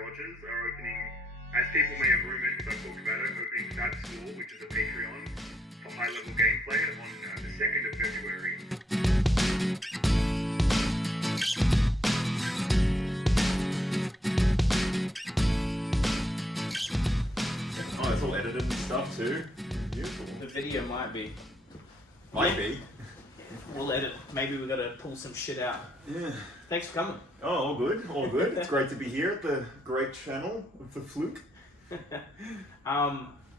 Rogers are opening, as people may have rumoured because I've talked about it, opening FABTCG, which is a Patreon for high-level gameplay on the 2nd of February. Oh, it's all edited and stuff too. Beautiful. The video might be. Might be. We'll edit. Maybe we gotta pull some shit out. Yeah. Thanks for coming. Oh, all good. All good. It's great to be here at the great channel of the Fluke.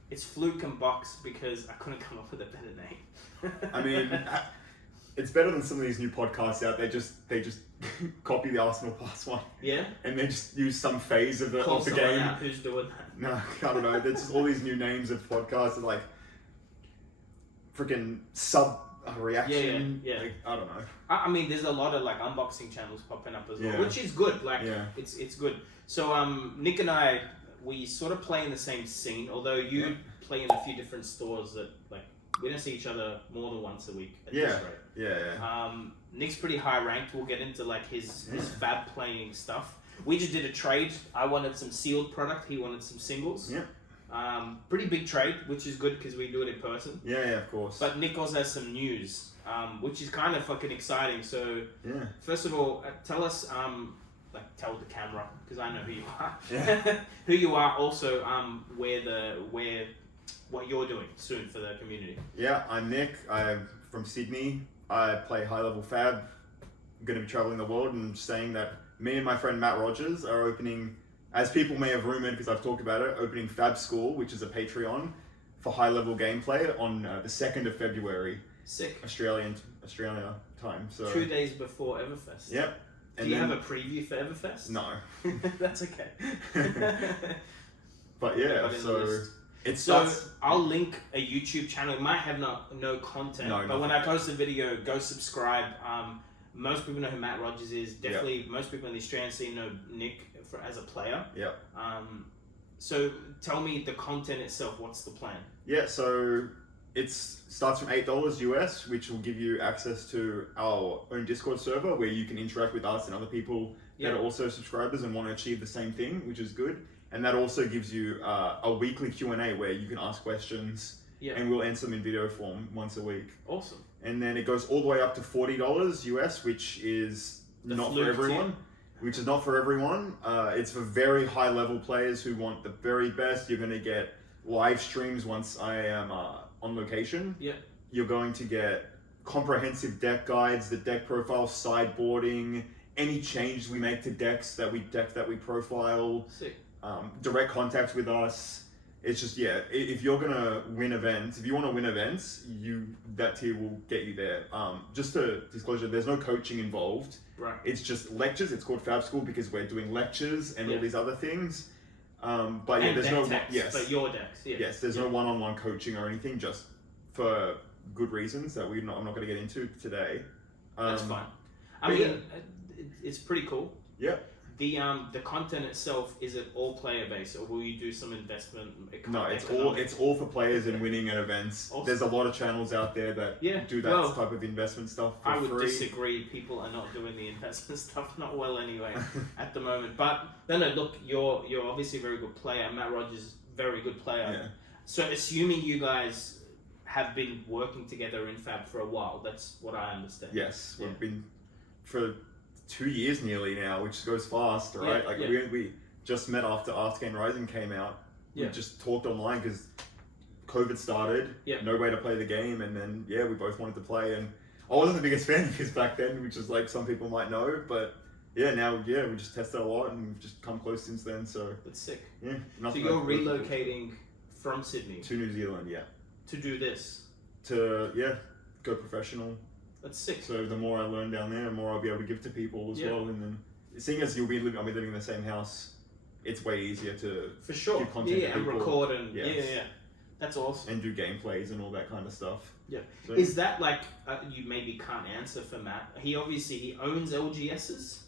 It's Fluke and Box because I couldn't come up with a better name. I mean, it's better than some of these new podcasts out. They just copy the Arsenal Plus one. Yeah. And they just use some phase of the Call someone game. out who's doing that. No, I don't know. There's just all these new names of podcasts and like freaking sub reaction. Yeah. Like, I don't know. I mean, there's a lot of like unboxing channels popping up as well, Yeah. which is good. Like, Yeah. it's good. So Nick and I, we sort of play in the same scene, although you play in a few different stores that like we don't see each other more than once a week at this rate. Yeah. Nick's pretty high ranked. We'll get into like his fab playing stuff. We just did a trade. I wanted some sealed product. He wanted some singles. Yeah. Pretty big trade, which is good because we do it in person. Yeah, of course. But Nick also has some news, which is kind of fucking exciting. So yeah. first of all, tell us, tell the camera because I know who you are. Yeah. Who you are. Also, what you're doing soon for the community. Yeah, I'm Nick. I'm from Sydney. I play high-level Fab. I'm going to be traveling the world and saying that me and my friend Matt Rogers are opening, as people may have rumored because I've talked about it, opening FABTCG, which is a Patreon for high-level gameplay on the 2nd of February. Sick. Australia time. So 2 days before Everfest. Yep. Do you have a preview for Everfest? No. That's okay. But yeah, so I'll link a YouTube channel. It might have no content, but when I post a video, go subscribe. Most people know who Matt Rogers is. Definitely, most people in the Australian scene know Nick as a player. Yeah. So tell me the content itself. What's the plan? Yeah, so it starts from $8 US, which will give you access to our own Discord server where you can interact with us and other people that are also subscribers and want to achieve the same thing, which is good. And that also gives you a weekly Q&A where you can ask questions and we'll answer them in video form once a week. Awesome. And then it goes all the way up to $40 US, which is not for everyone. Which is not for everyone. It's for very high level players who want the very best. You're going to get live streams once I am on location. Yeah. You're going to get comprehensive deck guides, the deck profile, sideboarding, any changes we make to decks that we profile. Sick. Direct contact with us. It's just, if you're gonna win events, if you want to win events, that tier will get you there. Just a disclosure, there's no coaching involved. Right. It's just lectures. It's called FABTCG because we're doing lectures and all these other things. But and there's no decks, but your decks. Yeah. Yes, there's no one-on-one coaching or anything, just for good reasons that I'm not going to get into today. That's fine. I mean, it's pretty cool. Yeah. The content itself, is it all player based, or will you do some investment? No, it's all for players and winning at events. Awesome. There's a lot of channels out there that do that type of investment stuff for free. I would disagree. People are not doing the investment stuff not well anyway at the moment. But no, look, you're obviously a very good player. Matt Rogers, very good player. Yeah. So assuming you guys have been working together in Fab for a while, that's what I understand. Yes, we've been for 2 years nearly now, which goes fast, right? We just met after Arcane Rising came out. We just talked online because COVID started, no way to play the game, and then we both wanted to play. And I wasn't the biggest fan of his back then, which is like some people might know, but now we just tested a lot and we've just come close since then. So that's sick. Yeah. So you're relocating from Sydney to New Zealand, to do this, to go professional. That's sick. So the more I learn down there, the more I'll be able to give to people as well. And then, seeing as I'll be living in the same house, it's way easier to for sure give content to and people. Record and that's awesome. And do gameplays and all that kind of stuff. Yeah. So, is that like you maybe can't answer for Matt? He owns LGSs.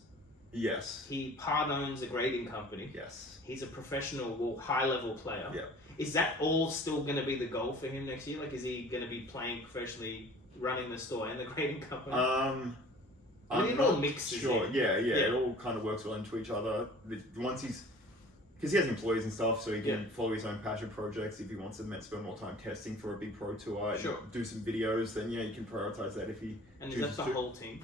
Yes. He part owns a grading company. Yes. He's a professional, high level player. Yeah. Is that all still going to be the goal for him next year? Like, is he going to be playing professionally, running the store and the grading company? I'm not sure. Yeah, it all kind of works well into each other. Once he's because he has employees and stuff, so he can follow his own passion projects. If he wants to spend more time testing for a big pro tour, and do some videos, then you can prioritize that if he. And is that the whole team?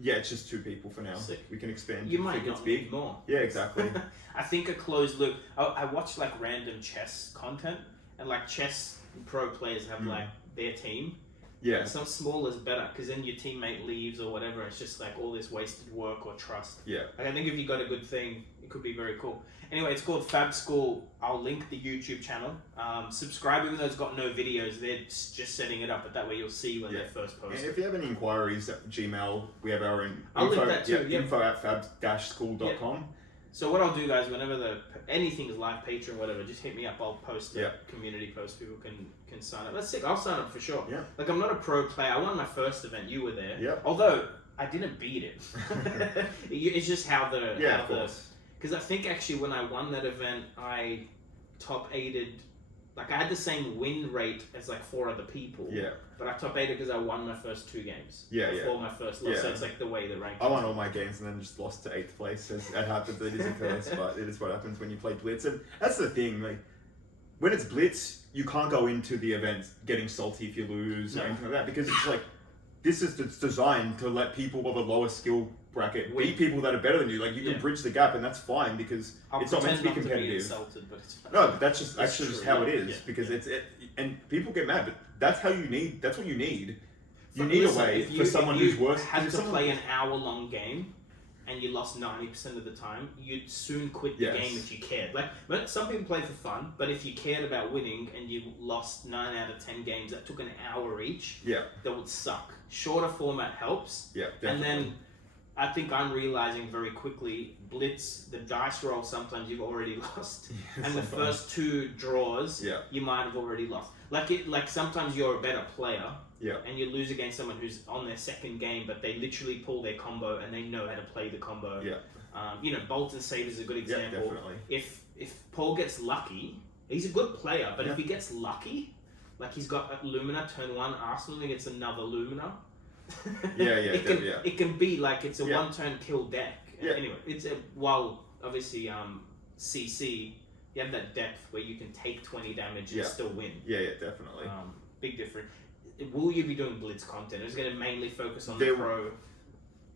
Yeah, it's just 2 people for now. Sick. We can expand. You might not need more. Yeah, exactly. I think a closed loop. I watch like random chess content, and like chess pro players have like their team. Yeah. Some small is better because then your teammate leaves or whatever. It's just like all this wasted work or trust. Yeah. Like I think if you got a good thing, it could be very cool. Anyway, it's called Fab School. I'll link the YouTube channel. Subscribe, even though it's got no videos. They're just setting it up, but that way you'll see when they first post. And if you have any inquiries at Gmail, we have our own I'll info, link that too. info at fab-school.com. So what I'll do, guys, whenever anything is live, Patreon, whatever, just hit me up. I'll post a community post. People can sign up. That's sick. I'll sign up for sure. Yeah. Like I'm not a pro player. I won my first event. You were there. Yeah. Although I didn't beat it. It's just how the of course. Because I think actually when I won that event, I top 8'd. Like I had the same win rate as like 4 other people. Yeah. But I top 8'd because I won my first 2 games. Yeah, before my first loss. So it's like the way the ranking. I won all my games and then just lost to 8th place. As it happens, it is a curse, but it is what happens when you play Blitz. And that's the thing, like when it's Blitz, you can't go into the event getting salty if you lose or anything like that, because it's like it's designed to let people of a lower skill bracket beat people that are better than you. Like you can bridge the gap, and that's fine because it's not meant to be competitive. Insulted, but it's fine. No, but that's just just how it is because it's and people get mad, but that's how you need. That's what you need. You need a way for someone who's worse. Had to play an hour-long game, and you lost 90% of the time, you'd soon quit the game if you cared. Like, but some people play for fun, but if you cared about winning and you lost 9 out of 10 games that took an hour each, that would suck. Shorter format helps. Yeah, definitely. And then I think I'm realizing very quickly, Blitz, the dice roll, sometimes you've already lost. And the first 2 draws, you might have already lost. Like sometimes you're a better player, and you lose against someone who's on their second game, but they literally pull their combo and they know how to play the combo. Bolt and Save is a good example. Definitely. If Paul gets lucky, he's a good player, but if he gets lucky, like he's got Lumina turn 1 Arsenal against another Lumina. It can be like it's a 1-turn kill deck. Anyway, it's while obviously CC, you have that depth where you can take 20 damage and still win. Yeah, definitely. Big difference. Will you be doing Blitz content? It's going to mainly focus on the pro.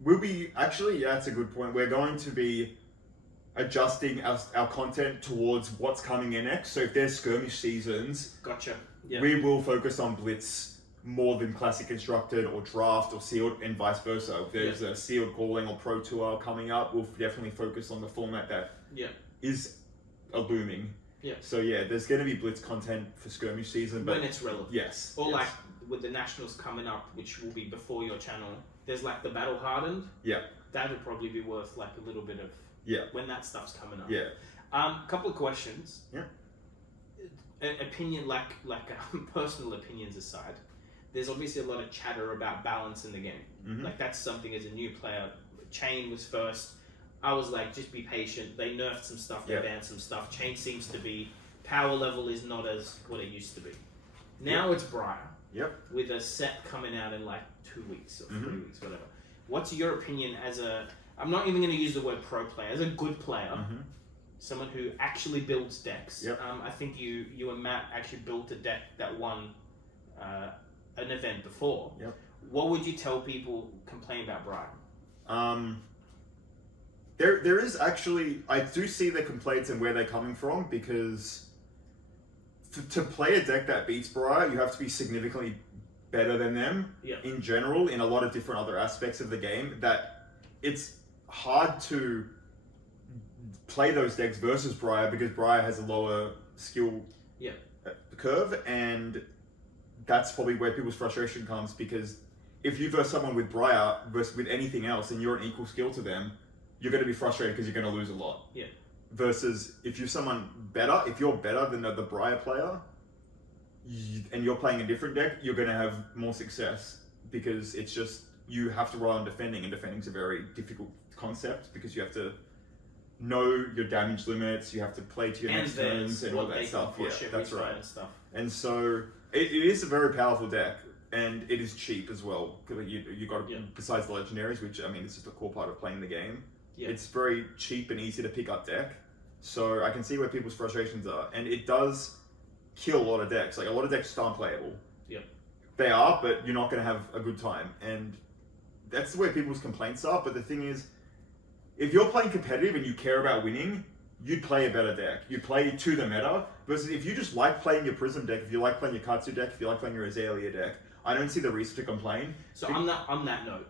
We'll be that's a good point. We're going to be adjusting our content towards what's coming in next. So if there's skirmish seasons, we will focus on Blitz more than Classic Constructed or Draft or Sealed, and vice versa. If there's a Sealed Calling or Pro Tour coming up, we'll definitely focus on the format that is a booming. So there's going to be Blitz content for skirmish season, but when it's relevant. Or like with the Nationals coming up, which will be before your channel, there's like the Battle Hardened. That would probably be worth like a little bit of when that stuff's coming up. Couple of questions. Opinion, like personal opinions aside, there's obviously a lot of chatter about balance in the game. Like that's something as a new player. Chain was first. I was like, just be patient. They nerfed some stuff, they banned some stuff. Chain seems to be, power level is not as what it used to be. Now it's Briar. With a set coming out in like 2 weeks or 3 weeks, whatever. What's your opinion as I'm not even going to use the word pro player, as a good player, someone who actually builds decks. I think you and Matt actually built a deck that won an event before. What would you tell people complaining about Briar? There is actually, I do see the complaints and where they're coming from, because to play a deck that beats Briar, you have to be significantly better than them in general, in a lot of different other aspects of the game, that it's hard to play those decks versus Briar, because Briar has a lower skill curve, and that's probably where people's frustration comes, because if you verse someone with Briar versus with anything else and you're an equal skill to them, you're going to be frustrated because you're going to lose a lot. Versus if you're someone better, if you're better than the Briar player, and you're playing a different deck, you're going to have more success, because it's just, you have to rely on defending, and defending's a very difficult concept, because you have to know your damage limits, you have to play to your next turns and all that stuff. That's right. And so it is a very powerful deck, and it is cheap as well. You got besides the legendaries, which I mean, it's just a core part of playing the game. It's very cheap and easy to pick up deck. So I can see where people's frustrations are, and it does kill a lot of decks. Like a lot of decks just aren't playable. Yep. They are, but you're not going to have a good time, and that's where people's complaints are. But the thing is, if you're playing competitive and you care about winning, you'd play a better deck. You'd play to the meta. Versus if you just like playing your Prism deck, if you like playing your Katsu deck, if you like playing your Azalea deck, I don't see the reason to complain. So on that note,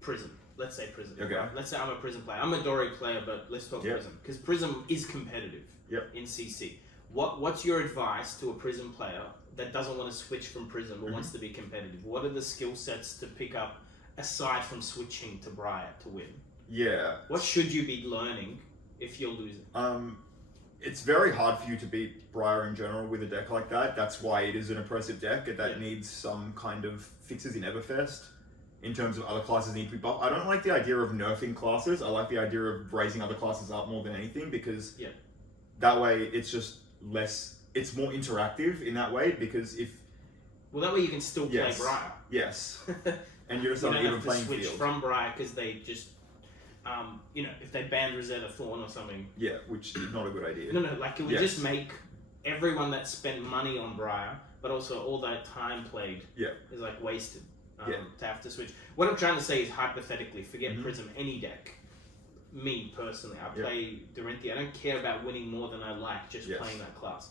Prism. Let's say Prism. Okay. Right? Let's say I'm a Prism player. I'm a Dory player, but let's talk Prism. Because Prism is competitive in CC. What's your advice to a Prism player that doesn't want to switch from Prism but wants to be competitive? What are the skill sets to pick up aside from switching to Briar to win? Yeah. What should you be learning if you're losing? It's very hard for you to beat Briar in general with a deck like that. That's why it is an oppressive deck that needs some kind of fixes in Everfest in terms of other classes need to be buffed. I don't like the idea of nerfing classes. I like the idea of raising other classes up more than anything because that way it's just less, it's more interactive in that way because if... Well, that way you can still play Briar. Yes. And you're just on an even playing field. You don't have to switch from Briar because they just... if they banned Rosetta Thorn or something. Yeah, which is not a good idea. No, like it would just make everyone that spent money on Briar, but also all that time played is like wasted to have to switch. What I'm trying to say is hypothetically, forget Prism, any deck. Me personally, I play Dorinthia. I don't care about winning more than I like just playing that class.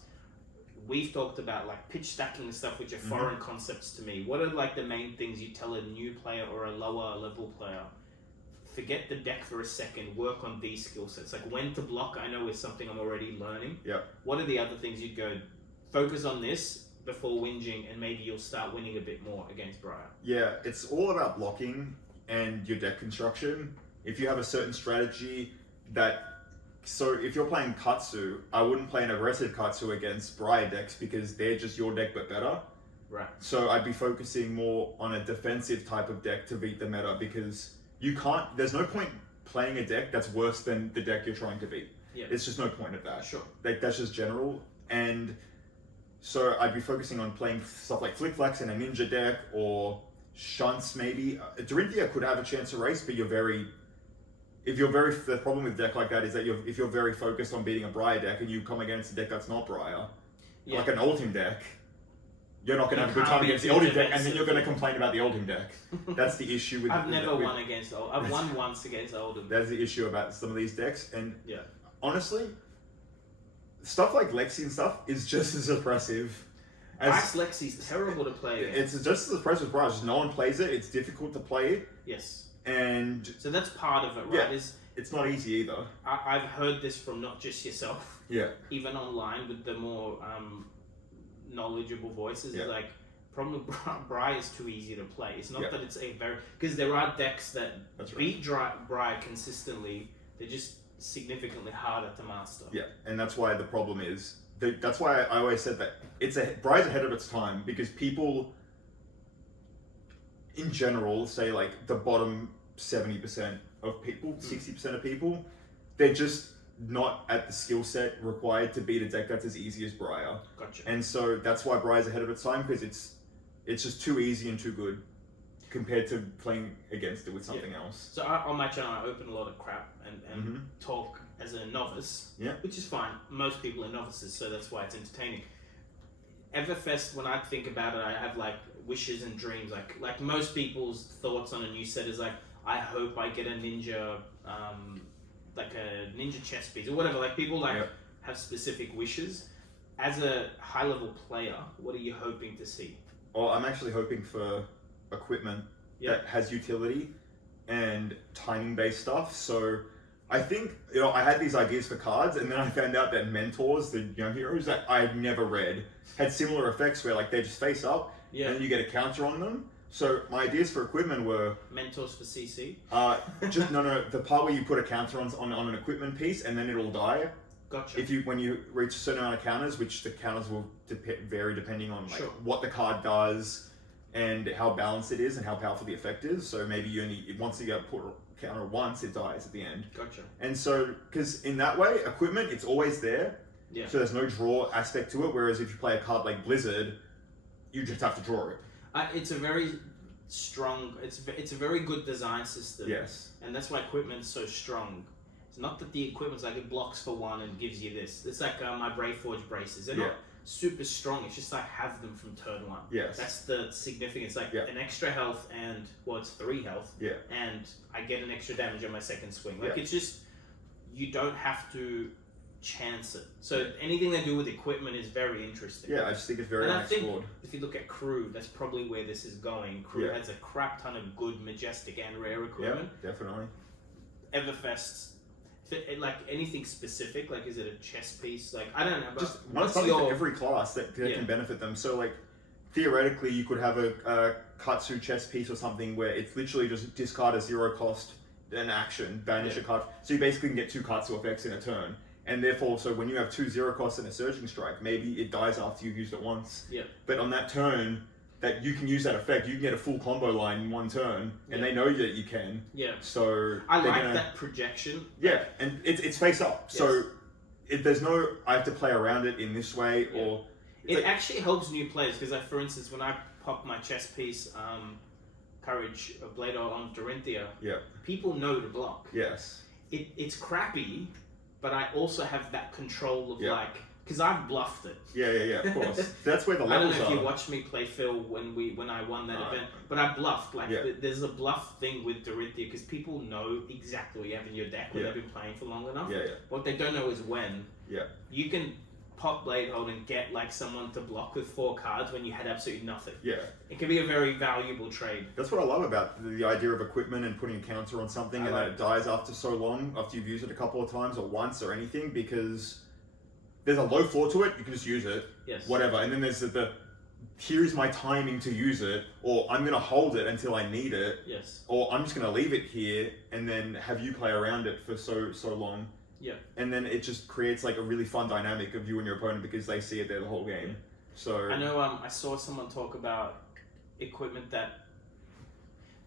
We've talked about like pitch stacking and stuff, which are foreign concepts to me. What are like the main things you tell a new player or a lower level player? Forget the deck for a second, work on these skill sets. Like when to block, I know is something I'm already learning. Yeah. What are the other things you'd go, focus on this before whinging and maybe you'll start winning a bit more against Briar? Yeah, it's all about blocking and your deck construction. If you have a certain strategy so if you're playing Katsu, I wouldn't play an aggressive Katsu against Briar decks because they're just your deck but better. Right. So I'd be focusing more on a defensive type of deck to beat the meta because there's no point playing a deck that's worse than the deck you're trying to beat. Yeah. It's just no point of that. Sure. Like that's just general. And so I'd be focusing on playing stuff like Flick Flax in a ninja deck or Shunts maybe. Dorinthia could have a chance to race, but the problem with a deck like that is that if you're very focused on beating a Briar deck and you come against a deck that's not Briar, like an Oldhim deck, you're not going to have a good time against the Oldhim deck, and then you're going to complain about the Oldhim deck. That's the issue with... I've never won against Oldhim. I've won once against Oldhim. That's the issue about some of these decks, and honestly, stuff like Lexi and stuff is just as oppressive. Ice Lexi's terrible to play against. It's just as oppressive as Briar, just no one plays it, it's difficult to play. Yes. And... So that's part of it, right? Yeah, it's not easy either. I've heard this from not just yourself. Yeah. Even online with the more... knowledgeable voices like problem Briar is too easy to play. It's not that it's a very because there are decks that beat Briar consistently. They're just significantly harder to master. Yeah, and that's why the problem is that's why I always said that Briar's ahead of its time because people in general say like the bottom 70% of people, 60% of people, they're just not at the skill set required to beat a deck that's as easy as Briar. Gotcha. And so that's why Briar's ahead of its time because it's just too easy and too good compared to playing against it with something else. So on my channel I open a lot of crap and talk as a novice, which is fine. Most people are novices, so that's why it's entertaining. Everfest, when I think about it, I have like wishes and dreams. Like most people's thoughts on a new set is like, I hope I get a ninja like a ninja chess piece or whatever. Like people have specific wishes. As a high level player, what are you hoping to see? Oh, I'm actually hoping for equipment that has utility and timing based stuff. So I think I had these ideas for cards, and then I found out that mentors, the young heroes that I had never read, had similar effects where like they just face up and then you get a counter on them. So my ideas for equipment were mentors for CC. The part where you put a counter on an equipment piece and then it'll die. Gotcha. When you reach a certain amount of counters, which the counters will vary depending on what the card does and how balanced it is and how powerful the effect is. So maybe once you put a counter once, it dies at the end. Gotcha. And so because in that way, equipment it's always there. Yeah. So there's no draw aspect to it. Whereas if you play a card like Blizzard, you just have to draw it. It's a very strong. It's a very good design system. Yes. And that's why equipment's so strong. It's not that the equipment's like it blocks for one and gives you this. It's like my Braveforge braces. They're not super strong. It's just I have them from turn 1. Yes. That's the significance. Like an extra health and it's 3 health. Yeah. And I get an extra damage on my second swing. Like it's just you don't have to chance it. So anything they do with equipment is very interesting. Yeah, I just think it's very unexplored. I think if you look at Crew, that's probably where this is going. Crew has a crap ton of good, majestic, and rare equipment. Yeah, definitely. Everfest, like anything specific, like is it a chess piece? Like I don't know. But just what's for every class that can benefit them. So like theoretically, you could have a Katsu chess piece or something where it's literally just discard a 0 cost an action, banish a card. So you basically can get 2 Katsu effects in a turn. And therefore, so when you have 2 0 costs and a Surging Strike, maybe it dies after you've used it once. Yeah. But on that turn, that you can use that effect, you can get a full combo line in one turn, and they know that you can. Yeah. So I like that projection. Yeah, and it's face up. Yes. So if there's no, I have to play around it in this way, or it actually helps new players because, like, for instance, when I pop my chess piece, Courage Blade on Dorinthia, people know to block. Yes. It's crappy. But I also have that control of like, because I've bluffed it. Yeah, of course. That's where the levels are. I don't know if you watched me play Phil when I won that event, but I bluffed. Like, there's a bluff thing with Dorinthia because people know exactly what you have in your deck when they've been playing for long enough. What they don't know is when. You can pop Blade Hold and get like someone to block with 4 cards when you had absolutely nothing. It can be a very valuable trade. That's what I love about the idea of equipment and putting a counter on something and that it dies after so long, after you've used it a couple of times or once or anything, because there's a low floor to it, you can just use it, whatever. And then there's the here's my timing to use it, or I'm going to hold it until I need it, or I'm just going to leave it here and then have you play around it for so long. And then it just creates like a really fun dynamic of you and your opponent because they see it there the whole game. So I know I saw someone talk about equipment that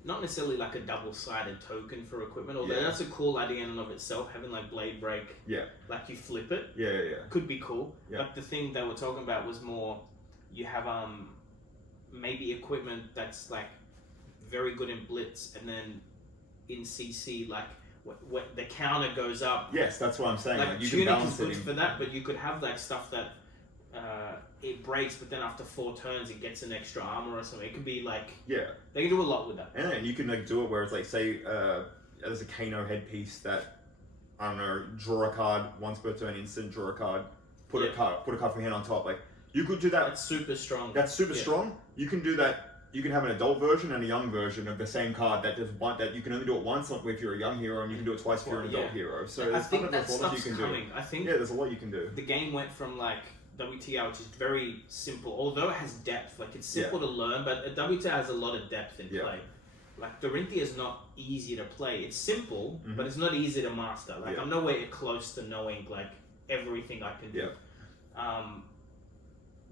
not necessarily like a double-sided token for equipment, although that's a cool idea in and of itself, having like blade break. Like you flip it. Could be cool. But the thing they were talking about was more you have maybe equipment that's like very good in blitz and then in CC like what the counter goes up. Yes, that's what I'm saying. Like you Tunic can balance is good it for that, but you could have like stuff that it breaks, but then after 4 turns it gets an extra armor or something. It could be like they can do a lot with that. And then you can like do it where it's like say there's a Kano headpiece that I don't know, draw a card once per turn, instant draw a card, put a card from hand on top. Like you could do that. That's super strong. That's super strong. You can do that. You can have an adult version and a young version of the same card that does one that you can only do it once if you're a young hero, and you can do it twice if you're an adult hero. So I think that there's a lot you can coming. do. I think there's a lot you can do. The game went from like WTR, which is very simple, although it has depth. Like it's simple to learn, but WTR has a lot of depth in play. Like Dorinthia is not easy to play. It's simple, but it's not easy to master. Like I'm nowhere close to knowing like everything I can do.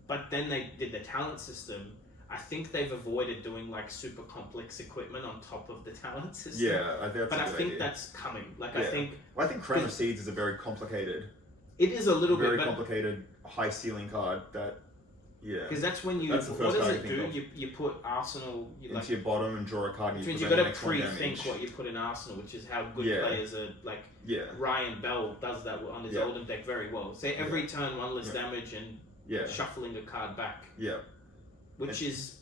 But then they did the talent system. I think they've avoided doing like super complex equipment on top of the talent system. I think that's but a I good think idea. that's coming. Like I think Crown of Seeds is a very complicated. It is a little very bit complicated high ceiling card that. Because that's when you. That's the first what does card it do? You put Arsenal into your bottom and draw a card. Which means you've got to pre-think what you put in Arsenal, which is how good players are. Like Ryan Bell does that on his Oldham deck very well. Say every turn 1 less damage and shuffling a card back. Which is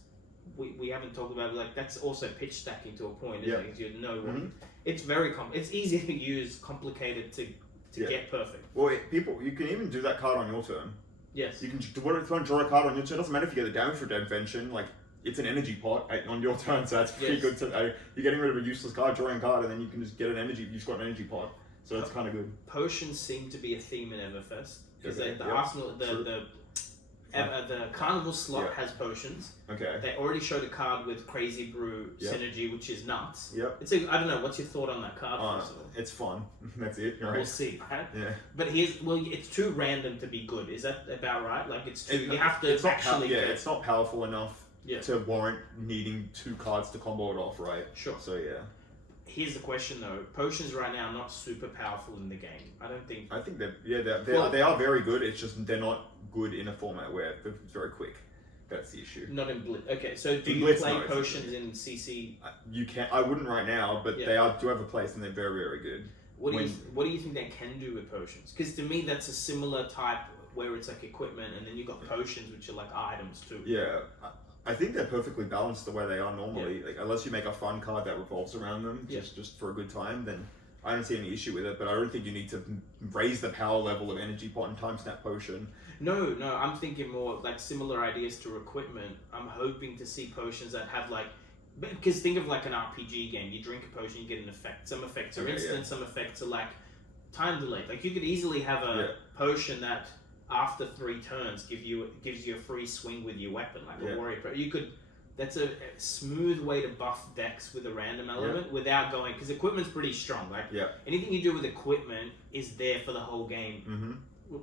we haven't talked about. Like that's also pitch stacking to a point. Isn't it? You know, it's very it's easy to use, complicated to get perfect. Well, you can even do that card on your turn. Yes. You can draw a card on your turn. It doesn't matter if you get the damage redemption. Like it's an energy pot on your turn, so that's pretty good. You're getting rid of a useless card, drawing a card, and then you can just get an energy. You've just got an energy pot, so it's kind of good. Potions seem to be a theme in Everfest because the Arsenal, the Carnival slot has potions. They already showed a card with Crazy Brew synergy, which is nuts. It's I don't know. What's your thought on that card? First of all? It's fun. That's it. Right? We'll see. Right? But it's too random to be good. Is that about right? Like it's too. You have to actually. It's not powerful enough to warrant needing 2 cards to combo it off. Right. Sure. So Here's the question though: potions right now are not super powerful in the game. I don't think. I think that they are very good. It's just they're not good in a format where it's very quick. That's the issue. Not in Blitz. Okay, so do you play potions in CC? You can. I wouldn't right now, but they do have a place, and they're very, very good. What do you think they can do with potions? Because to me, that's a similar type where it's like equipment, and then you got potions, which are like items too. Yeah, I think they're perfectly balanced the way they are normally. Yeah. Like, unless you make a fun card that revolves around them, just for a good time, then I don't see any issue with it. But I don't think you need to raise the power level of energy pot and time snap potion. No, I'm thinking more like similar ideas to equipment. I'm hoping to see potions that have like, because think of like an RPG game. You drink a potion, you get an effect. Some effects are instant, some effects are like time delayed. Like you could easily have a potion that after 3 turns gives you a free swing with your weapon, like a warrior. You could. That's a smooth way to buff decks with a random element without going, because equipment's pretty strong. Like anything you do with equipment is there for the whole game. Mm-hmm.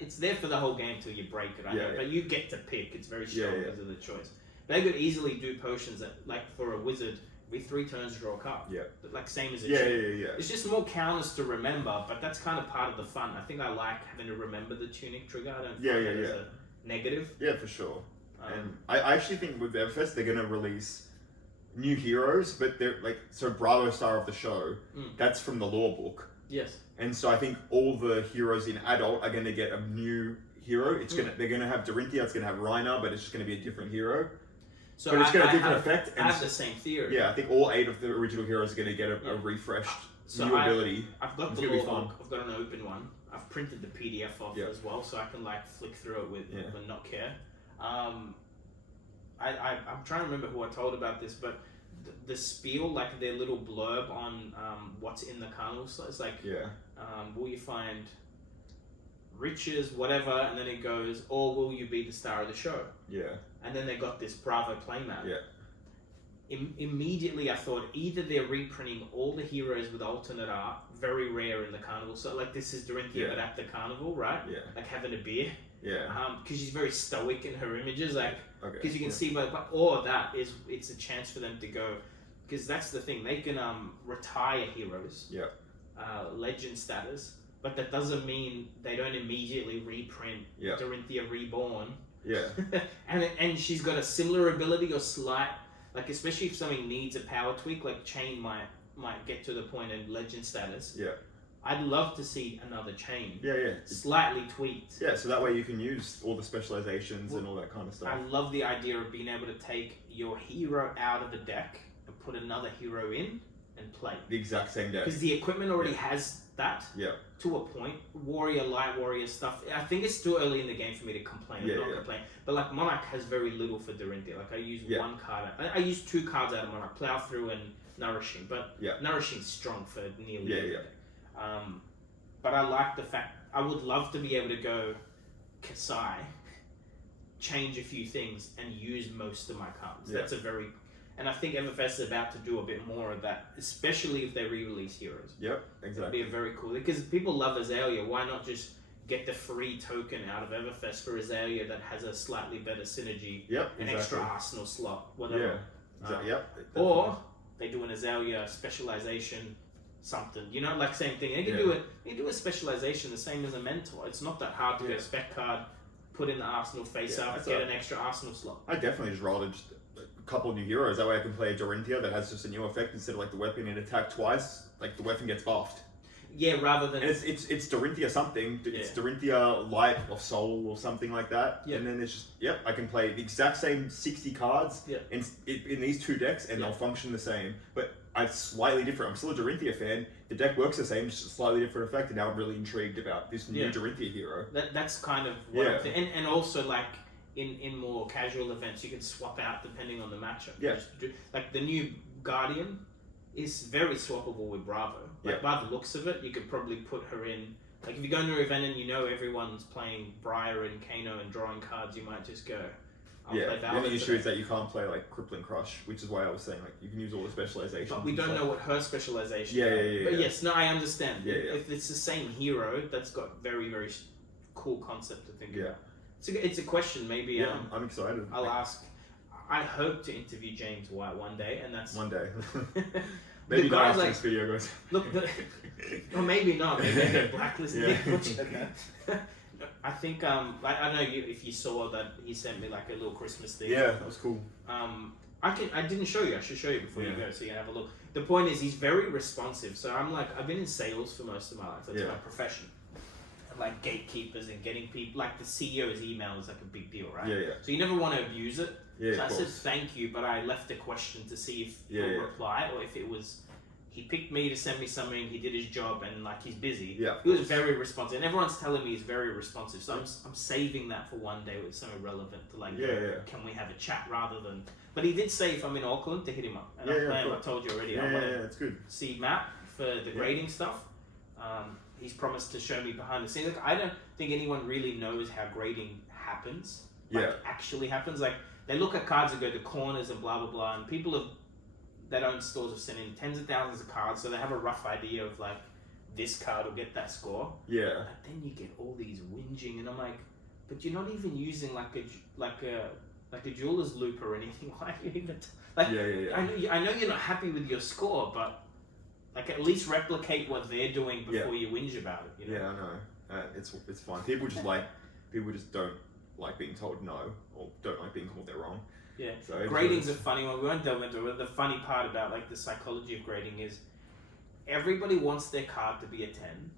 It's there for the whole game till you break it. I know, but you get to pick. It's very strong because of the choice. They could easily do potions that, like for a wizard, every 3 turns draw a card. Yeah. Like same as a tunic. It's just more counters to remember, but that's kind of part of the fun. I think I like having to remember the tunic trigger. I don't find it as a negative. Yeah, for sure. And I actually think with Everfest they're going to release new heroes, but they're like, so Bravo Star of the Show, that's from the lore book. Yes. And so I think all the heroes in Adult are going to get a new hero. They're going to have Dorinthia, it's going to have Reiner, but it's just going to be a different hero. So but it's got a different effect. I have the same theory. Yeah, I think all 8 of the original heroes are going to get a refreshed new ability. I've got the lore book. I've got an open one. I've printed the PDF off as well, so I can like flick through it with and not care. I'm trying to remember who I told about this, but the spiel, like their little blurb on what's in the carnival, so it's like, will you find riches, whatever, and then it goes, or will you be the star of the show? Yeah. And then they got this Bravo playmat. Yeah. Immediately I thought either they're reprinting all the heroes with alternate art, very rare in the carnival, so like this is Dorinthia but at the carnival, right? Yeah. Like having a beer. Yeah. Because she's very stoic in her images, like, because you can see, but all of that is, it's a chance for them to go, because that's the thing, they can retire heroes, legend status, but that doesn't mean they don't immediately reprint Dorinthia Reborn. Yeah. and she's got a similar ability or slight, like especially if something needs a power tweak, like Chain might get to the point in legend status. Yeah. I'd love to see another Chain. Yeah. Slightly tweaked. Yeah, so that way you can use all the specializations and all that kind of stuff. I love the idea of being able to take your hero out of the deck and put another hero in and play. The exact same deck. Because the equipment already has that. Yeah. To a point. Warrior, light warrior stuff. I think it's still early in the game for me to complain. I'm not complaining. But like Monarch has very little for Dorinthia. Like I use one card. I use 2 cards out of Monarch. Plow Through and Nourishing. But Nourishing's strong for nearly every deck. But I like the fact, I would love to be able to go Kasai, change a few things, and use most of my cards. That's a very, and I think Everfest is about to do a bit more of that, especially if they re-release heroes. Yep, exactly. That'd be a very cool, because people love Azalea, why not just get the free token out of Everfest for Azalea that has a slightly better synergy, an extra arsenal slot, whatever. Or they do an Azalea specialization something, you know, like same thing. They can do a specialization the same as a mentor. It's not that hard to get a spec card, put in the arsenal face up, get an extra arsenal slot. I definitely just rather just a couple of new heroes. That way I can play a Dorinthia that has just a new effect instead of like the weapon and attack twice. Like the weapon gets buffed. Yeah, rather than... And it's Dorinthia something. It's Dorinthia Light of Soul or something like that. Yeah. And then it's just, I can play the exact same 60 cards in these 2 decks and they'll function the same. But it's slightly different. I'm still a Dorinthia fan. The deck works the same, just a slightly different effect. And now I'm really intrigued about this new Dorinthia hero. That's kind of what I'm thinking. And also like in more casual events, you can swap out depending on the matchup. Yeah. Like the new Guardian is very swappable with Bravo. Like by the looks of it, you could probably put her in. Like if you go into an event and you know everyone's playing Briar and Kano and drawing cards, you might just go. Play the only issue is that you can't play like Crippling Crush, which is why I was saying like you can use all the specializations. But we don't know what her specialization is. But yes, no, I understand. If it's the same hero, that's got very, very cool concept to think about. It's a question. Maybe I'm excited. I'll ask. I hope to interview James White one day, and that's one day. Maybe not after this video goes. Look, or maybe not. Maybe I get blacklisted. I think I don't know if you saw that he sent me like a little Christmas thing. Yeah, that was cool. I didn't show you. I should show you before you go so you can have a look. The point is, he's very responsive. So I've been in sales for most of my life. That's my profession. Like gatekeepers and getting people, like the CEO's email is like a big deal, right? Yeah. So you never want to abuse it. Yeah, so I said thank you, but I left a question to see if he'll reply or if it was he picked me to send me something. He did his job and like he's busy. Yeah, he was very responsive, and everyone's telling me he's very responsive. So I'm saving that for one day with something relevant to like. Can we have a chat rather than? But he did say if I'm in Auckland to hit him up. And I told you already. It's good. See Matt for the grading stuff. He's promised to show me behind the scenes. Like, I don't think anyone really knows how grading happens. Actually happens. Like they look at cards and go to corners and blah blah blah, and people that own stores have sent in tens of thousands of cards, so they have a rough idea of like this card will get that score. Yeah. But then you get all these whinging, and I'm like, but you're not even using like a jeweler's loop or anything. Why are you even I know you're not happy with your score, but like at least replicate what they're doing before you whinge about it. You know? Yeah, I know. It's fine. People just don't like being told no, or don't like being called they're wrong. Yeah. So grading's a funny one. We won't delve into it. But the funny part about like the psychology of grading is everybody wants their card to be a 10.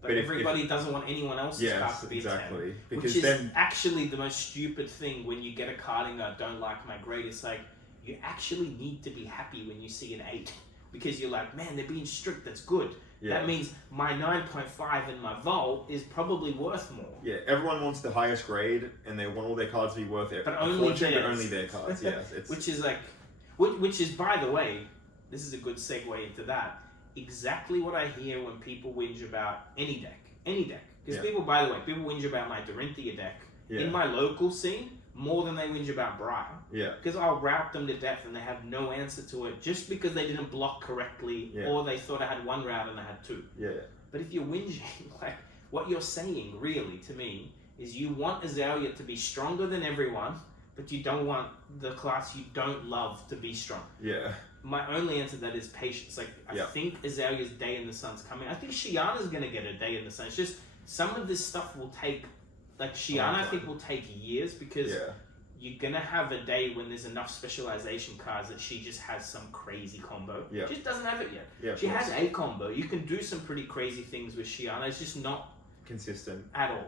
But everybody doesn't want anyone else's card to be a 10. Because which is actually the most stupid thing when you get a card and go, don't like my grade. It's like, you actually need to be happy when you see an 8. Because you're like, man, they're being strict, that's good. Yeah. That means my 9.5 in my vault is probably worth more. Yeah, everyone wants the highest grade and they want all their cards to be worth it. But only their cards, yeah. Which is like, which is, by the way, this is a good segue into that. Exactly what I hear when people whinge about any deck. Because people, by the way, people whinge about my Dorinthia deck in my local scene more than they whinge about Briar. Yeah. Because I'll route them to death and they have no answer to it just because they didn't block correctly or they thought I had one route and I had 2. Yeah. But if you're whinging, like what you're saying really to me is you want Azalea to be stronger than everyone, but you don't want the class you don't love to be strong. Yeah. My only answer to that is patience. Like I think Azalea's day in the sun's coming. I think Shiana's gonna get a day in the sun. It's just some of this stuff will take. Like Shiana, I think will take years because you're gonna have a day when there's enough specialization cards that she just has some crazy combo. Yeah. She just doesn't have it yet. Yeah, she has a combo. You can do some pretty crazy things with Shiana. It's just not consistent at all.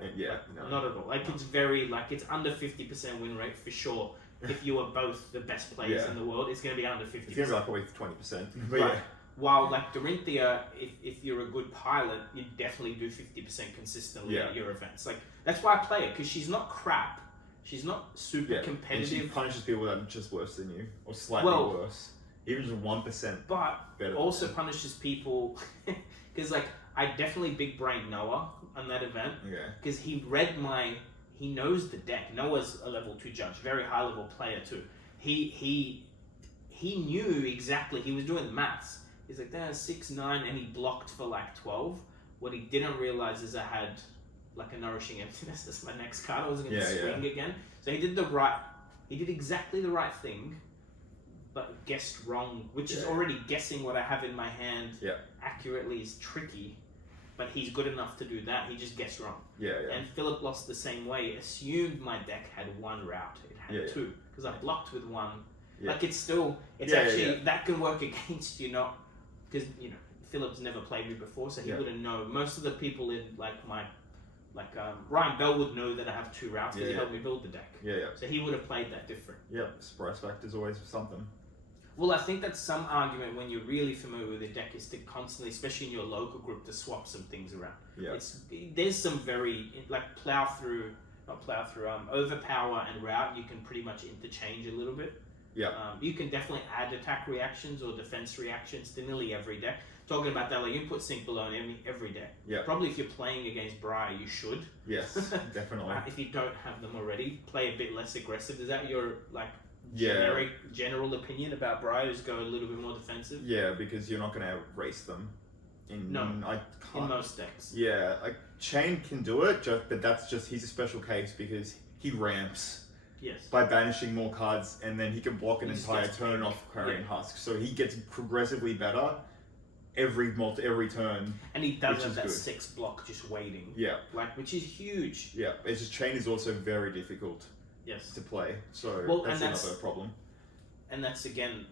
Not at all. Like it's very it's under 50% win rate for sure. If you are both the best players in the world, it's gonna be under 50%. It's gonna be like probably 20%. Right. While like Dorinthia, if you're a good pilot, you definitely do 50% consistently at your events. Like that's why I play it, because she's not crap. She's not super competitive. And she punishes people that are just worse than you, or slightly worse. Even just 1%. But better also punishes people, because like I definitely big brain Noah on that event. Because he knows the deck. Noah's a level 2 judge, very high level player too. He knew exactly. He was doing the maths. He's like, there's 6, 9, and he blocked for like 12. What he didn't realize is I had like a Nourishing Emptiness as my next card. I was going to swing again. So he did exactly the right thing, but guessed wrong, which is already guessing what I have in my hand accurately is tricky, but he's good enough to do that. He just guessed wrong. And Philip lost the same way, assumed my deck had 1 route. It had 2, because I blocked with 1. Like it's actually, that can work against you, not, because, Philip's never played me before, so he wouldn't know. Most of the people in Ryan Bell would know that I have 2 routes because he helped me build the deck. So he would have played that different. Surprise factor is always something. Well, I think that's some argument when you're really familiar with the deck is to constantly, especially in your local group, to swap some things around. There's some very, overpower and route, you can pretty much interchange a little bit. You can definitely add attack reactions or defense reactions to nearly every deck. Talking about that, like you put Sync below in every deck. Probably if you're playing against Briar, you should. Yes, definitely. If you don't have them already, play a bit less aggressive. Is that your general opinion about Briars? Go a little bit more defensive? Yeah, because you're not going to race them. In most decks. Yeah, like Chain can do it, but that's just, he's a special case because he ramps. By banishing more cards, and then he can block an entire turn off carrying Husk. So he gets progressively better every turn. And he does have that 6 block just waiting. Which is huge. It's just Chain is also very difficult to play. So that's another problem. and that's again,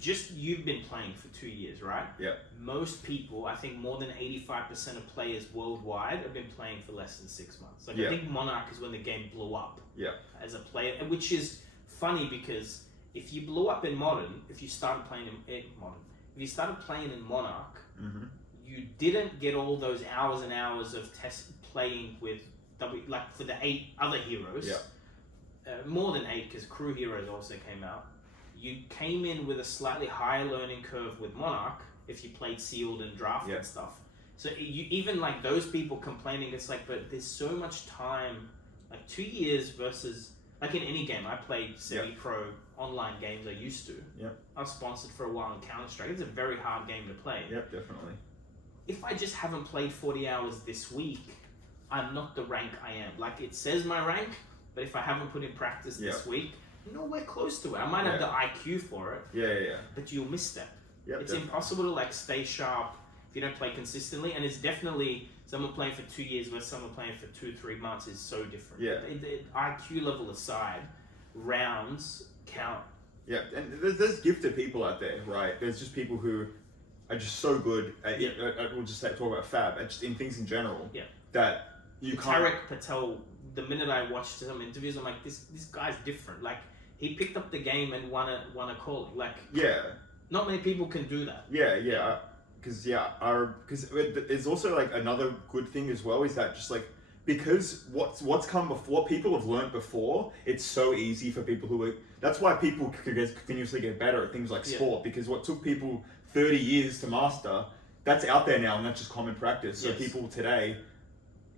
just you've been playing for 2 years, right? Yeah. Most people, I think more than 85% of players worldwide have been playing for less than 6 months. Like I think Monarch is when the game blew up as a player, which is funny because if you blew up in Modern, if you started playing in Monarch, you didn't get all those hours and hours of playing with like for the 8 other heroes. More than 8 because Crew Heroes also came out. You came in with a slightly higher learning curve with Monarch if you played Sealed and Draft and stuff. So you even like those people complaining, it's like, but there's so much time, like 2 years versus like in any game. I played semi-pro online games I used to. I was sponsored for a while in Counter-Strike. It's a very hard game to play. Definitely. If I just haven't played 40 hours this week, I'm not the rank I am. Like it says my rank, but if I haven't put in practice this week, nowhere close to it. I might have the IQ for it. But you'll misstep. It's impossible to like stay sharp if you don't play consistently, and it's definitely someone playing for 2 years versus someone playing for 2-3 months is so different. The IQ level aside, rounds count. And there's gifted people out there, right? There's just people who are just so good at we'll just talk about Fab, just in things in general. That you can't. Tarek Patel, the minute I watched some interviews, I'm like, this guy's different. Like he picked up the game and won a calling. Like not many people can do that. Because there's also like another good thing as well is that just like because what's come before, people have learned before. It's so easy for people who are. That's why people continuously get better at things like sport, because what took people 30 years to master, that's out there now, and that's just common practice. So people today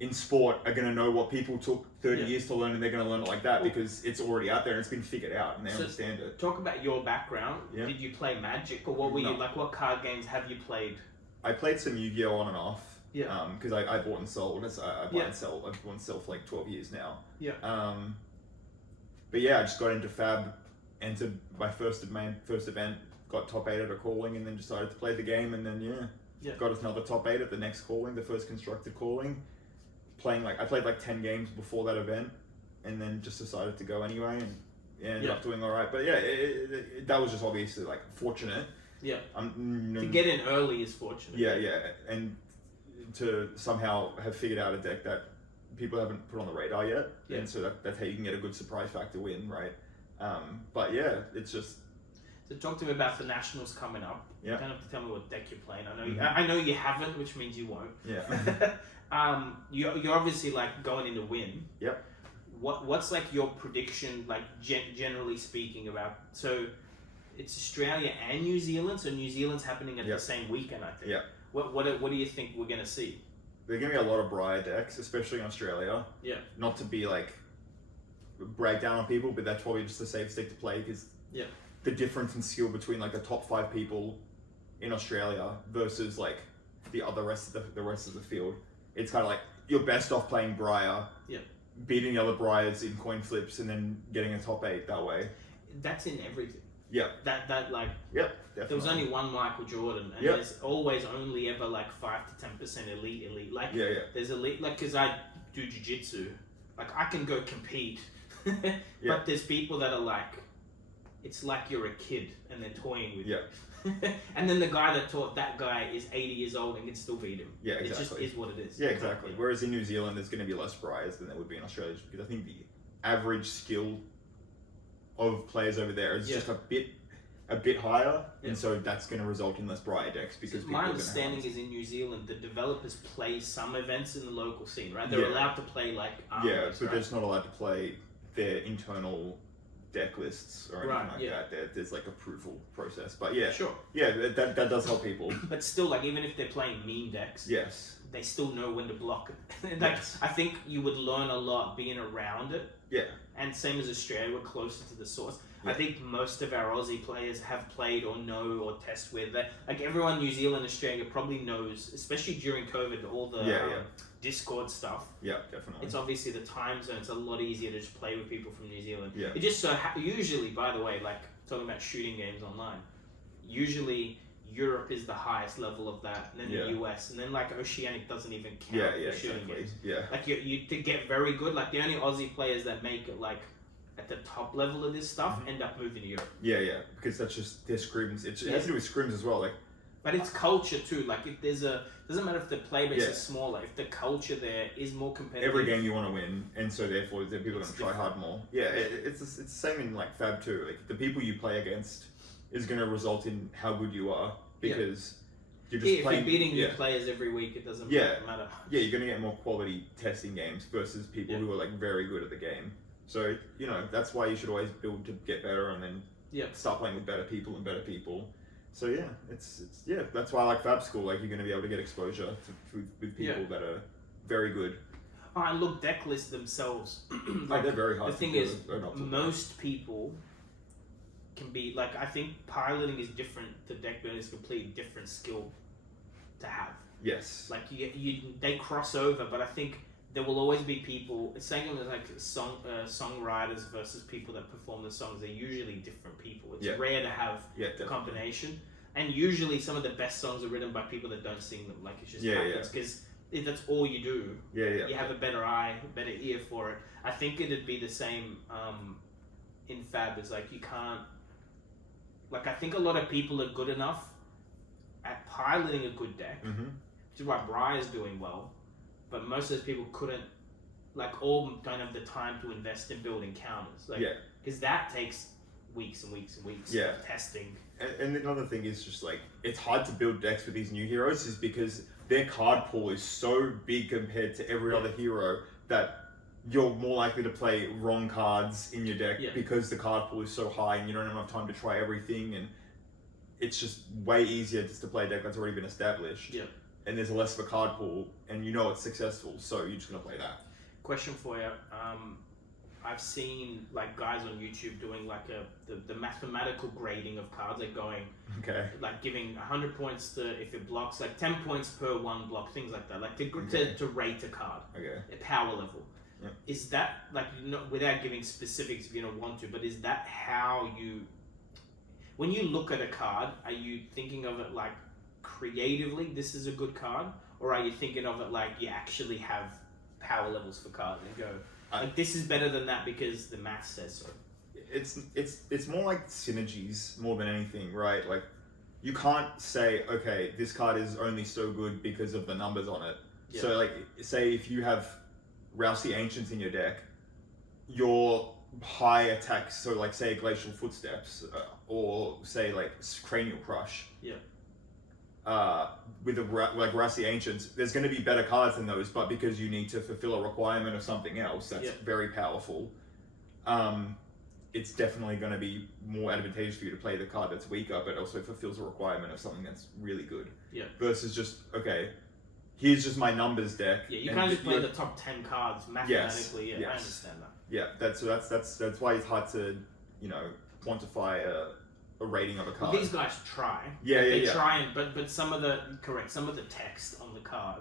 in sport are going to know what people took 30 years to learn, and they're going to learn it like that because it's already out there and it's been figured out and they understand it. Talk about your background. Did you play Magic, or what were you like? What card games have you played? I played some Yu-Gi-Oh on and off. Because I bought and sold. I buy and sell. I've bought and sell for like 12 years now. But I just got into Fab, entered my first event, got top 8 at a calling, and then decided to play the game, and then got us another top 8 at the next calling, the first constructed calling. I played like 10 games before that event, and then just decided to go anyway, and ended up doing all right. But that was just obviously like fortunate. To get in early is fortunate. And to somehow have figured out a deck that people haven't put on the radar yet, and so that's how you can get a good surprise factor win, right? It's just. So talk to me about the nationals coming up. You don't have to tell me what deck you're playing. I know you haven't, which means you won't. You're obviously like going in to win. What's like your prediction, like generally speaking, about so it's Australia and New Zealand. So New Zealand's happening at the same weekend, I think. What do you think we're gonna see? There's gonna be a lot of Briar decks, especially in Australia. Not to be like brag down on people, but that's probably just the safe stick to play because the difference in skill between like the top 5 people in Australia versus like the rest of the field, it's kind of like you're best off playing Briar, beating the other Briars in coin flips, and then getting a top 8 that way. That's in everything. That like. Definitely. There was only one Michael Jordan, and there's always only ever like 5 to 10% elite. Like there's elite, like because I do jiu-jitsu, like I can go compete, but there's people that are like, it's like you're a kid and they're toying with you. And then the guy that taught that guy is 80 years old and can still beat him. It just is what it is. Exactly. Whereas in New Zealand, there's going to be less Briars than there would be in Australia, because I think the average skill of players over there is just a bit higher, and so that's going to result in less Briar decks because my understanding is in New Zealand the developers play some events in the local scene, right? They're allowed to play like armors, but they're just not allowed to play their internal deck lists or anything like that. There's like approval process, but that does help people. But still, like even if they're playing meme decks, they still know when to block it. I think you would learn a lot being around it. And same as Australia, we're closer to the source. I think most of our Aussie players have played or know or test with that. Like everyone, New Zealand, Australia probably knows, especially during COVID, all the Discord stuff. Definitely. It's obviously the time zone. It's a lot easier to just play with people from New Zealand. It just so usually, by the way, like talking about shooting games online, usually Europe is the highest level of that, and then the US, and then like Oceanic doesn't even count for shooting games. Like you to get very good, like the only Aussie players that make it like at the top level of this stuff end up moving to Europe. Yeah, because that's just their scrims. It has to do with scrims as well. Like, but it's culture too. Like if there's doesn't matter if the play base is smaller. If the culture there is more competitive, every game you want to win, and so therefore the people are going to try hard more. Yeah, it's the same in like Fab too. Like the people you play against is going to result in how good you are because you're just playing. If you're beating new players every week, it doesn't matter. Yeah, you're going to get more quality testing games versus people who are like very good at the game. So that's why you should always build to get better, and then start playing with better people and better people. So it's that's why I like Fab School. Like you're going to be able to get exposure with people that are very good. Oh, and look, deck lists themselves. Like, they're very hard. The thing is, most people can be like. I think piloting is different to deck building. Is a completely different skill to have. Yes. Like they cross over, but I think there will always be people. It's saying like songwriters versus people that perform the songs. They're usually different people. It's rare to have a combination. And usually some of the best songs are written by people that don't sing them. Like it just happens because that's all you do. You have a better eye, a better ear for it. I think it'd be the same in Fab. Is like you can't. Like I think a lot of people are good enough at piloting a good deck, which is why Briar's doing well. But most of those people couldn't, all don't have the time to invest in building counters. Because that takes weeks and weeks and weeks of testing. And another thing is just it's hard to build decks with these new heroes is because their card pool is so big compared to every other hero that you're more likely to play wrong cards in your deck because the card pool is so high and you don't have enough time to try everything, and it's just way easier just to play a deck that's already been established. And there's less of a card pool, and it's successful, so you're just gonna play that. Question for you: I've seen guys on YouTube doing the mathematical grading of cards, going giving 100 points to if it blocks, 10 points per one block, things like that, to rate a card, a power level. Is that without giving specifics if you don't want to, but is that how you, when you look at a card, are you thinking of it creatively, this is a good card, or are you thinking of it you actually have power levels for cards and go this is better than that because the math says so? It's more like synergies more than anything, right? You can't say, okay, this card is only so good because of the numbers on it. So say if you have Rousey Ancients in your deck, your high attacks, so say Glacial Footsteps or say Cranial Crush, with Rousey Ancients, there's going to be better cards than those, but because you need to fulfill a requirement of something else that's very powerful, it's definitely going to be more advantageous for you to play the card that's weaker but also fulfills a requirement of something that's really good. Versus just, okay, here's just my numbers deck. You can't just play the top 10 cards mathematically. I understand that. That's why it's hard to, quantify a rating of a card. Well, these guys try. They try, but some of the text on the card.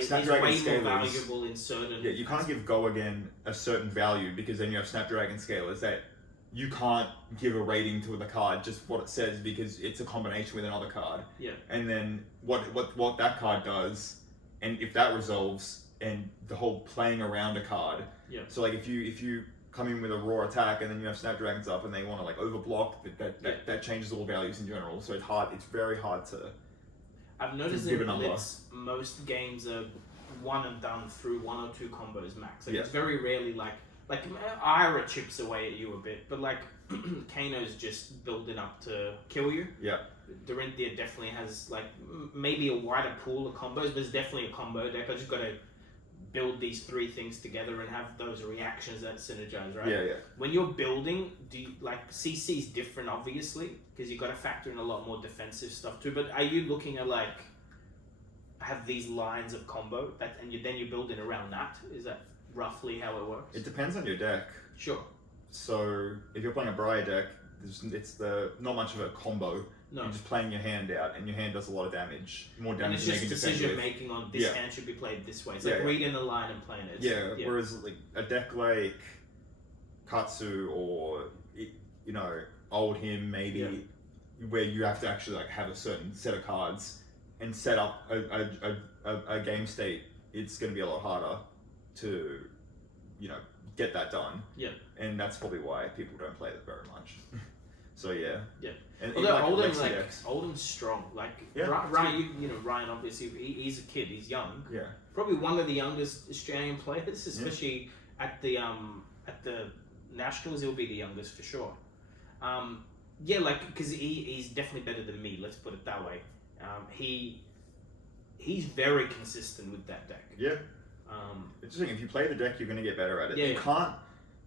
Snapdragon is way more Scalers. valuable in certain. You can't give Go Again a certain value because then you have Snapdragon Scalers that you can't give a rating to the card just what it says because it's a combination with another card. And then what that card does, and if that resolves, and the whole playing around a card. So if you come in with a raw attack and then you have Snapdragons up and they want to overblock, that changes all values in general. So it's very hard to. I've noticed in Blitz, most games are one and done through one or two combos max. It's very rarely Ira chips away at you a bit, but Kano's just building up to kill you. Dorinthia definitely has maybe a wider pool of combos, but it's definitely a combo deck. I just got to build these three things together and have those reactions that synergize, right? When you're building, do you, CC is different, obviously, because you've got to factor in a lot more defensive stuff too. But are you looking at have these lines of combo and then you're building around that? Is that roughly how it works? It depends on your deck. Sure. So if you're playing a Briar deck, it's not much of a combo. No. You're just playing your hand out, and your hand does a lot of damage. More damage. And it's just decision making on this hand should be played this way. It's reading the line and playing it. Whereas a deck like Katsu or Old Him maybe, where you have to actually have a certain set of cards and set up a game state, it's going to be a lot harder to get that done. Yeah. And that's probably why people don't play it very much. So yeah. Yeah. And although Oldham's strong. Ryan, Ryan obviously he's a kid, he's young. Yeah. Probably one of the youngest Australian players, especially at the Nationals. He'll be the youngest for sure. Because he's definitely better than me. Let's put it that way. He's very consistent with that deck. Yeah. Interesting. If you play the deck, you're going to get better at it. Yeah, you can't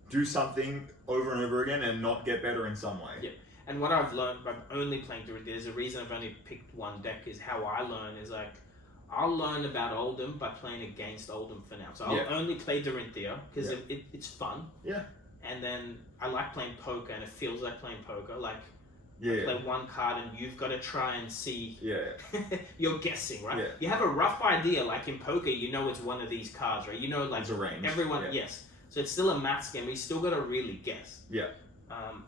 do something over and over again and not get better in some way. Yeah. And what I've learned by only playing Dorinthia, there's a reason I've only picked one deck, is how I learn is I'll learn about Oldham by playing against Oldham for now. So I'll only play Dorinthia because it's fun. Yeah. And then I like playing poker, and it feels like playing poker. I play one card, and you've got to try and see. Yeah. You're guessing, right? Yeah. You have a rough idea. Like in poker, it's one of these cards, right? It's a range. Everyone, yes. So it's still a maths game. You still got to really guess. Yeah.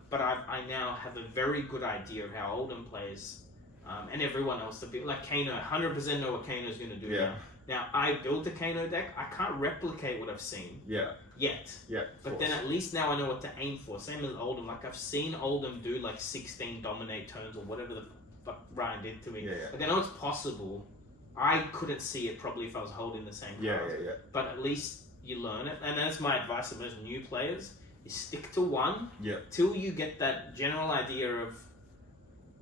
But I now have a very good idea of how Oldham plays, and everyone else. Like Kano, 100% know what Kano's going to do. Yeah. Now I built a Kano deck. I can't replicate what I've seen. Yeah. Yet. Yeah. But then at least now I know what to aim for. Same as Oldham. Like I've seen Oldham do 16 dominate turns or whatever the fuck Ryan did to me. Yeah. Like I know it's possible. I couldn't see it probably if I was holding the same cards. Yeah. But at least you learn it, and that's my advice to most new players: is stick to one till you get that general idea of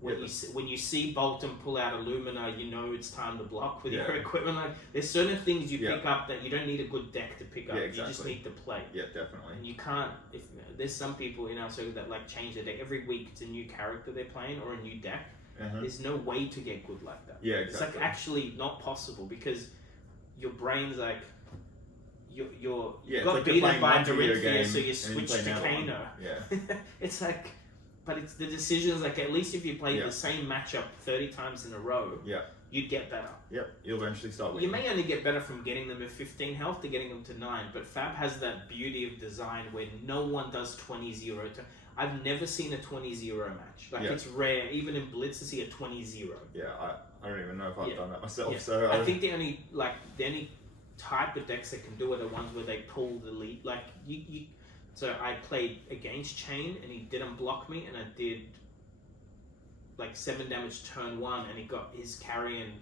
when you see Bolton pull out Illumina, it's time to block with your equipment. Like there's certain things you pick up that you don't need a good deck to pick up. Yeah, exactly. You just need to play. Yeah, definitely. And you can't. If there's some people in our circle that change their deck every week, it's a new character they're playing or a new deck. There's no way to get good like that. Yeah, exactly. It's actually not possible because your brain's you got beaten by Dorinthia, so you switch to Kano. Yeah. It's but it's the decisions. At least if you play the same matchup 30 times in a row, you'd get better. Yep, you'll eventually start winning. You may only get better from getting them at 15 health to getting them to 9, but Fab has that beauty of design where no one does 20-0. I've never seen a 20-0 match. It's rare, even in Blitz, to see a 20-0. Yeah, I don't even know if I've done that myself. Yeah. So I think the only type of decks that can do it are ones where they pull the lead. So I played against Chain, and he didn't block me, and I did 7 damage turn 1, and he got his carrion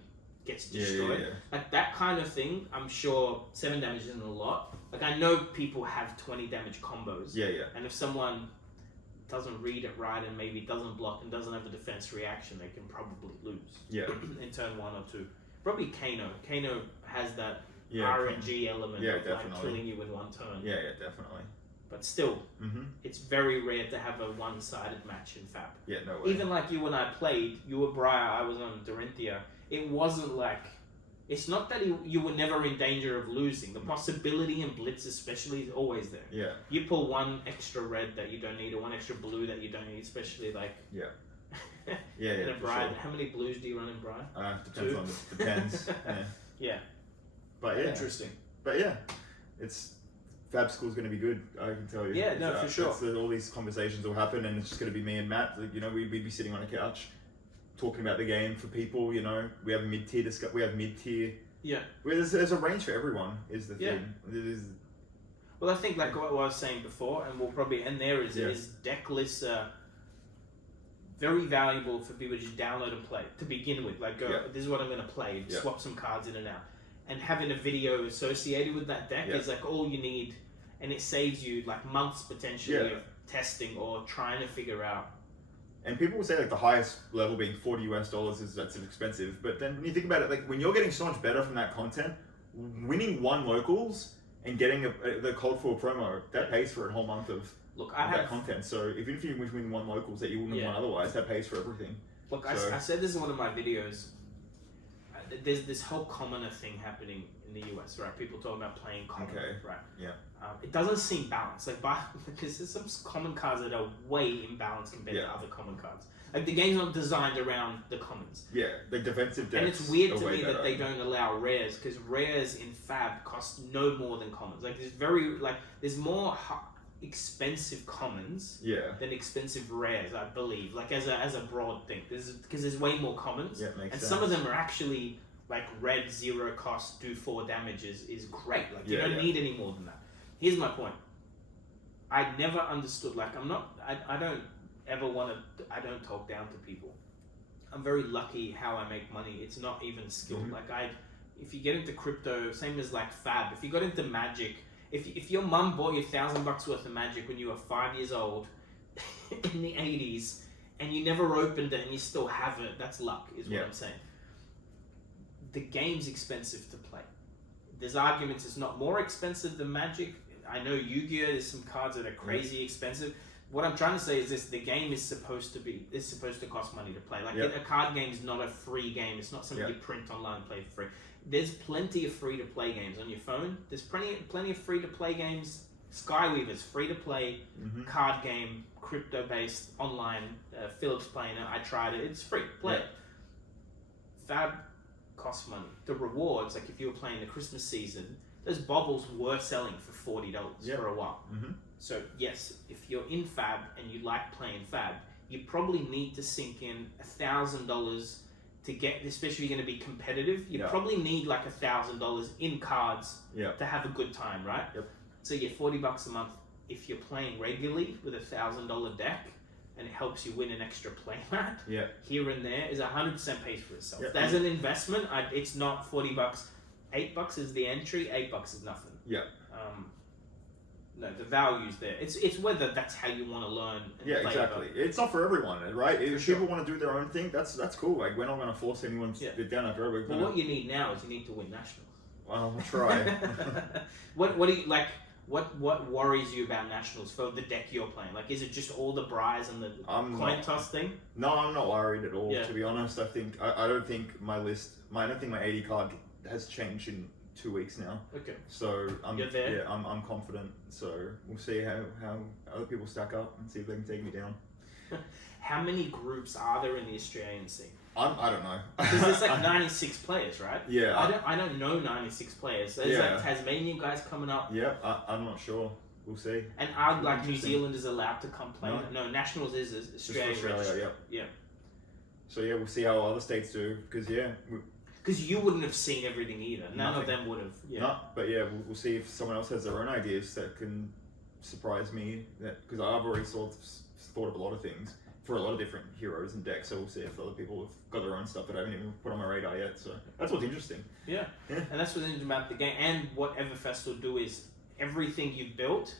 gets destroyed. That kind of thing. I'm sure 7 damage isn't a lot. I know people have 20 damage combos. And if someone doesn't read it right and maybe doesn't block and doesn't have a defense reaction, they can probably lose. In turn 1 or 2. Probably Kano. Kano has that RNG element of killing you in one turn. Yeah, definitely. But still, it's very rare to have a one-sided match in Fab. Yeah, no way. Even you and I played, you were Briar, I was on Dorinthia. It wasn't it's not that you were never in danger of losing. The possibility in Blitz especially is always there. Yeah. You pull one extra red that you don't need or one extra blue that you don't need, especially Yeah. in a Briar. Sure. How many blues do you run in Briar? Depends. Yeah. But yeah. Interesting. But yeah, Fab School's going to be good, I can tell you. Yeah, no, for sure. All these conversations will happen, and it's just going to be me and Matt. We'd be sitting on a couch talking about the game for people. We have mid-tier we have mid-tier. Yeah. Where there's a range for everyone is the thing. Well, I think what I was saying before, and we'll probably end there, is deck lists are very valuable for people to just download and play to begin with. This is what I'm going to play. Swap some cards in and out. And having a video associated with that deck is all you need, and it saves you months potentially of testing or trying to figure out. And people will say the highest level being $40 that's expensive, but then when you think about it, when you're getting so much better from that content, winning 1 locals and getting the Cold Full promo, that pays for a whole month of that content. So even if you win 1 locals that you wouldn't have won otherwise, that pays for everything. Look, I said this in one of my videos. There's this whole commoner thing happening in the US, right? People talking about playing common, right? Yeah. It doesn't seem balanced, because there's some common cards that are way imbalanced compared to other common cards. The game's not designed around the commons. Yeah, the defensive decks. And it's weird to me that they don't allow rares, because rares in Fab cost no more than commons. There's more expensive commons than expensive rares, I believe, as a broad thing, because there's way more commons, makes sense. Some of them are actually red 0 cost, do 4 damage is great. You don't need any more than that. Here's my point. I never understood, like, I don't ever want to, I don't talk down to people. I'm very lucky how I make money. It's not even skill. Like, if you get into crypto, same as like Fab, if you got into magic, if your mum bought you $1,000 worth of magic when you were 5 years old in the 80s, and you never opened it and you still have it, that's luck, is what I'm saying. The game's expensive to play. There's arguments it's not more expensive than Magic. I know Yu-Gi-Oh! There's some cards that are crazy expensive. What I'm trying to say is this: the game is supposed to cost money to play. Like a card game is not a free game. It's not something you print online and play for free. There's plenty of free-to-play games on your phone. There's plenty of free-to-play games. Skyweaver's free-to-play card game, crypto-based online. Philip's playing it. I tried it. It's free. Play it. Fab costs money. The rewards, like if you were playing the Christmas season, those baubles were selling for $40 for a while. So yes, if you're in Fab and you like playing Fab, you probably need to sink in $1,000 to get, especially if you're going to be competitive, you probably need like $1,000 in cards to have a good time, right? So you're $40 a month. If you're playing regularly with a $1,000 deck, and it helps you win an extra playmat here and there, is 100% pays for itself. As an investment, it's not $40. $8 is the entry. $8 is nothing. No, the value's there. It's whether that's how you want to learn. And play exactly. It's not for everyone, right? If people want to do their own thing, that's cool. Like, we're not going to force anyone to get down after every. Well, what you need now is you need to win nationals. Well, we'll try. What do you like? What worries you about nationals for the deck you're playing? Like, is it just all the Bryes and the coin toss thing? No, I'm not worried at all. To be honest, I don't think my list. I don't think my 80 card has changed in 2 weeks now. Okay. So I'm I'm confident. So we'll see how other people stack up and see if they can take me down. How many groups are there in the Australian scene? I don't know. Because there's like 96 players, right? Yeah. I don't know 96 players. There's like Tasmanian guys coming up. Yeah, I'm not sure. We'll see. And are like New Zealanders allowed to come play? No, Nationals is Australia. Yeah. So yeah, we'll see how other states do. Because because you wouldn't have seen everything either. None of them would have. Yeah. No, but yeah, we'll see if someone else has their own ideas that can surprise me. Because I've already thought of a lot of things for a lot of different heroes and decks. So we'll see if other people have got their own stuff that I haven't even put on my radar yet. So that's what's interesting. Yeah. And that's what's interesting about the game. And what Everfest will do is everything you've built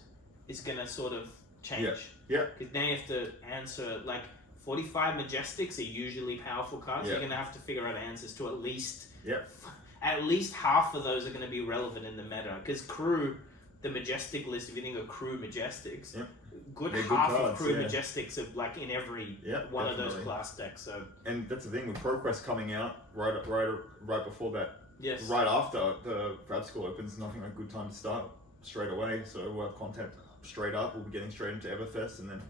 is going to sort of change. Yeah. Because now you have to answer, like, 45 Majestics are usually powerful cards. You're going to have to figure out answers to at least half of those are going to be relevant in the meta. Because Crew, the Majestic list, if you think of Crew Majestics, good half of Crew Majestics are like in every one of those class decks. So, and that's the thing with ProQuest coming out right before that. Yes. Right after the grad school opens, nothing like a good time to start straight away. So we'll have content straight up. We'll be getting straight into Everfest, and then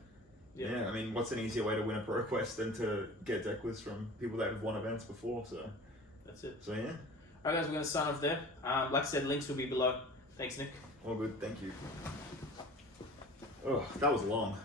I mean, what's an easier way to win a ProQuest than to get deck lists from people that have won events before? So that's it. So Alright guys, we're going to sign off there. Like I said, links will be below. Thanks, Nick. All good, thank you. Oh, that was long.